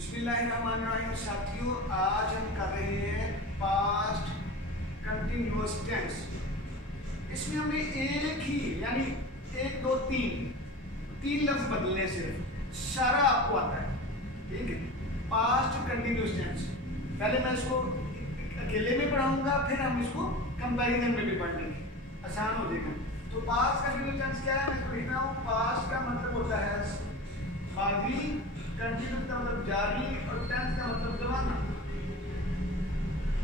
बिस्मिल्लाहिर्रहमानिर्रहीम। साथियों, आज हम कर रहे हैं पास्ट कंटिन्यूअस टेंस। इसमें हमें एक ही यानी 1 2 3 लफ्ज बदलने सिर्फ सारा आपको आता है। ठीक है, पास्ट कंटिन्यूअस टेंस। पहले मैं इसको अकेले में पढ़ाऊंगा, फिर हम इसको कंपैरिजन में भी पढ़ लेंगे, आसान हो जाएगा। तो पास्ट कंटिन्यूअस टेंस क्या है, मैं इसको लिख रहा हूँ। पास्ट का मतलब होता है माजी, कंटिन्यूअस का मतलब जारी और टेंस का मतलब जमाना।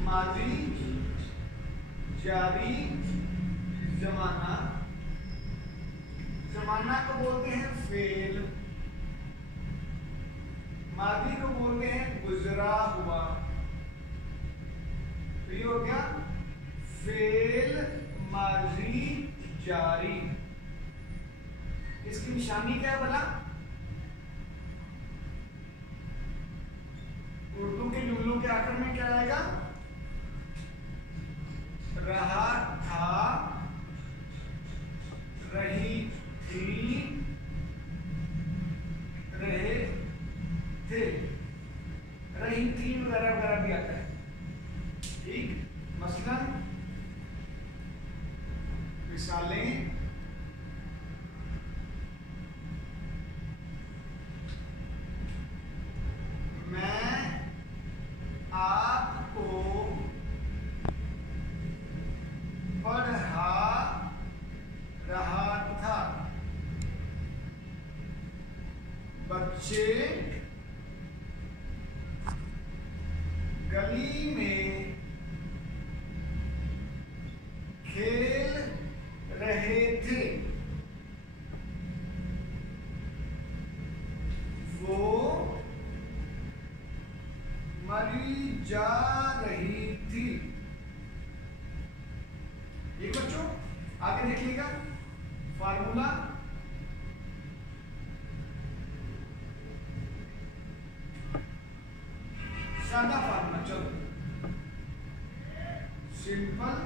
माजी, जारी, जमाना। जमाना को बोलते हैं फेल, माजी को बोलते हैं गुजरा हुआ। तो ये हो गया फेल, माजी, जारी। इसकी निशानी क्या है भला? उर्दू के जुमलों के आखिर में क्या आएगा? रहा था, रही थी, रहे थे, रही थी वगैरह वगैरह भी आता है। ठीक, मसलन मिसालें मैं आपको पढ़ा रहा था। बच्चे गली में खेल रहे थे। वो मरी जा रही थी। ये बच्चों आगे देखिएगा फार्मूला। सादा फार्मूला, चलो सिंपल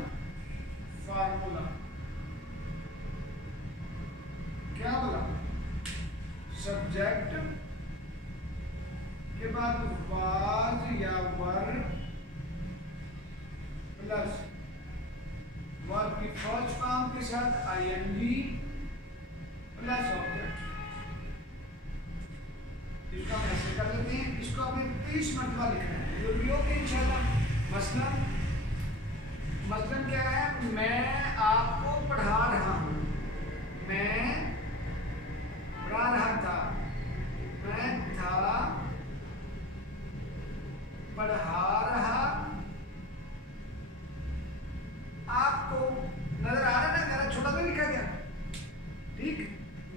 फार्मूला। क्या बोला? सब्जेक्ट के बाद वाज या वर प्लस वर्ब की फर्स्ट फॉर्म के साथ आईएनजी प्लस ऑब्जेक्ट। इसको हम ऐसे कर लेते हैं। इसको हमें 30 मरतबा लिखना है, जो भी हो के इंशाल्लाह। मसलन क्या है? मैं आपको पढ़ा रहा हूँ। मैं पढ़ा रहा था, मैं था, पढ़ा रहा। आपको नजर आ रहा है ना, मेरा छोटा सा लिखा गया। ठीक,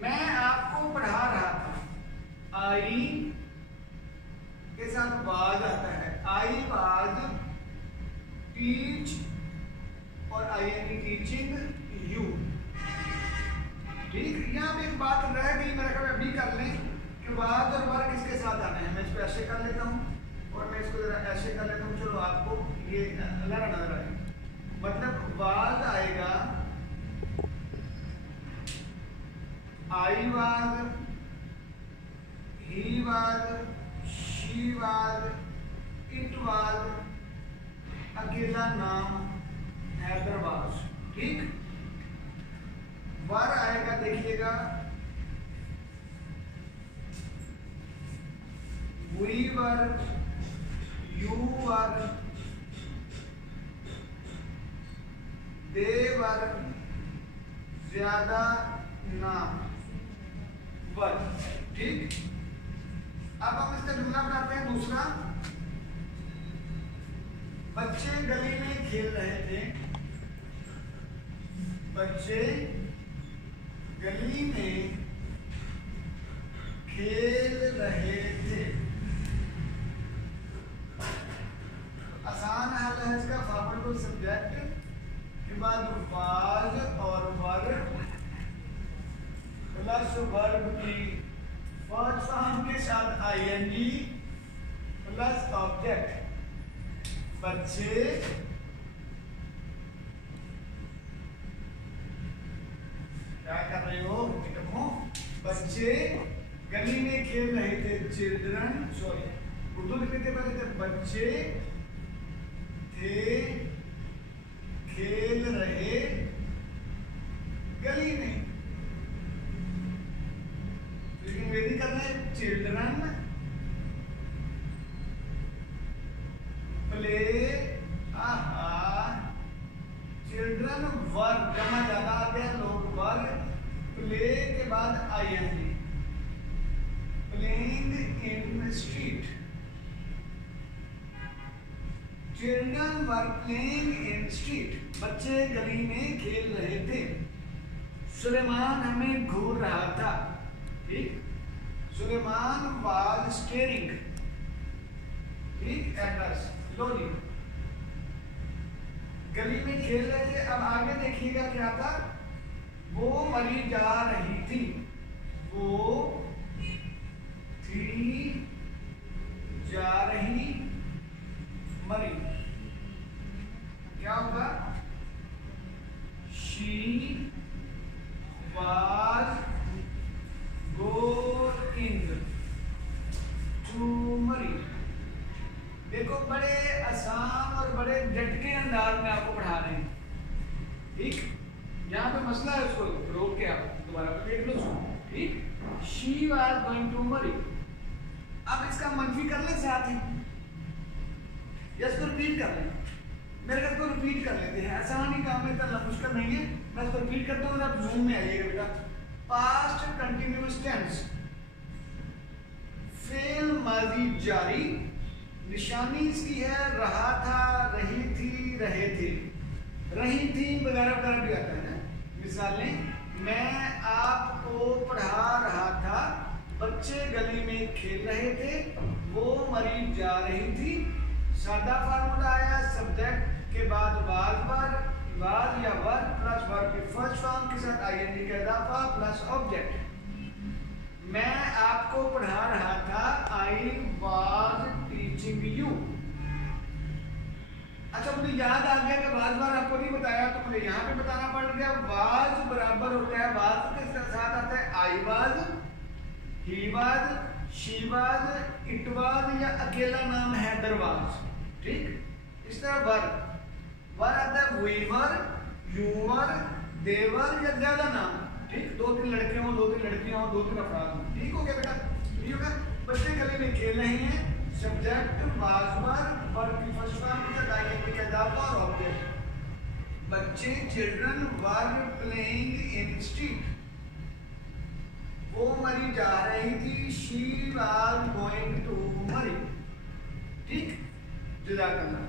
मैं आपको पढ़ा रहा था। आई के साथ वाज आता है। आई वाज टीच और आई एन टीचिंग यू। ठीक, यहाँ पे एक बात रह गई, मेरा ख्याल अभी कर लें कि वाज और वर्ग किसके साथ आने हैं। मैं इसको ऐसे कर लेता हूँ और मैं इसको जरा ऐसे कर लेता हूँ। चलो आपको ये अलग नजर आए। मतलब वाज आएगा I was, he was, she was, it was, अकेला नाम हैदराबाद। ठीक, वर आएगा, देखिएगा वी वर, यू वर, देवर, ज्यादा नाम वर। ठीक, अब हम इसका जुमला बनाते हैं दूसरा। बच्चे गली में खेल रहे थे। बच्चे गली में खेल रहे थे। आसान हल है इसका। फॉर्मेट सब्जेक्ट के बाद वाज और वर्ब प्लस वर्ब की फर्स्ट फॉर्म के साथ आईएनजी प्लस ऑब्जेक्ट। बच्चे क्या कर रहे हो? बच्चे गली में खेल रहे थे। चिल्ड्रन, सॉरी उर्दू लिखने के पहले थे बच्चे थे खेल रहे गली में, लेकिन वेदी करना है चिल्ड्रन प्ले, चिल्ड्रन वर्क, जमा ज्यादा आ गया, लोग वर्क, प्ले के बाद ING, playing in street, children were playing in street, बच्चे गली में खेल रहे थे। सुलेमान हमें घूर रहा था, ठीक, सुलेमान वाज स्टेरिंग, ठीक, एटस लोली, गली में खेल रहे थे। अब आगे देखिएगा क्या था, वो मरी जा रही थी, वो थी जा रही मरी, क्या होगा, शी was going to मरी। देखो बड़े आसान और बड़े झटके अंदाज में आपको पढ़ा रहे हैं, ठीक, यहाँ पे मसला है, उसको रोक के आप दोबारा देख लो, ठीक, she was going to मरी। अब इसका मनफी कर ले साथ ही, या इसको रिपीट कर लें, मेरे घर को रिपीट कर लेते हैं, आसान ही काम है, इतना मुश्किल नहीं है। मैं इसको रिपीट करता हूँ, आप जूम में आइएगा बेटा। पास्ट कंटिन्यूअस टेंस, फेल माजी जारी, निशानी इसकी है रहा था, रही थी, रहे थे, रही थी वगैरह वगैरह भी आता है ना। मिसालें, मैं आपको पढ़ा रहा था, बच्चे गली में खेल रहे थे, वो मरी जा रही थी। सादा फार्मूला आया, सब्जेक्ट के बाद वाज या वर्ब प्लस वर्ब के फर्स्ट फॉर्म के साथ आईएनजी का इजाफा प्लस ऑब्जेक्ट। मैं आपको पढ़ा रहा था, आई वाज टीचिंग यू। अच्छा, मुझे याद आ गया कि वाज बार आपको नहीं बताया, तो मुझे यहाँ पे बताना पड़ गया। वाज बराबर होता है, वाज के साथ आता है I was, he was, she was, it was, या अकेला नाम है दरवाज, ठीक। इस तरह वर्ब आता है वी वर, यू वर, दे वर, या ज्यादा नाम, ठीक, 2-3 लड़के हों, 2-3 लड़कियां हों, 2-3 अफराद हों, ठीक हो गया बेटा, ठीक होगा। बच्चे गली में खेल रहे हैं, सब्जेक्ट वाज वर, वर्ब की फर्स्ट फॉर्म के साथ आईएनजी का इजाफा और ऑब्जेक्ट। बच्चे children were playing in street, वो मरी जा रही थी, शी वाज गोइंग टू मरी, ठीक। जज़ाकल्लाह।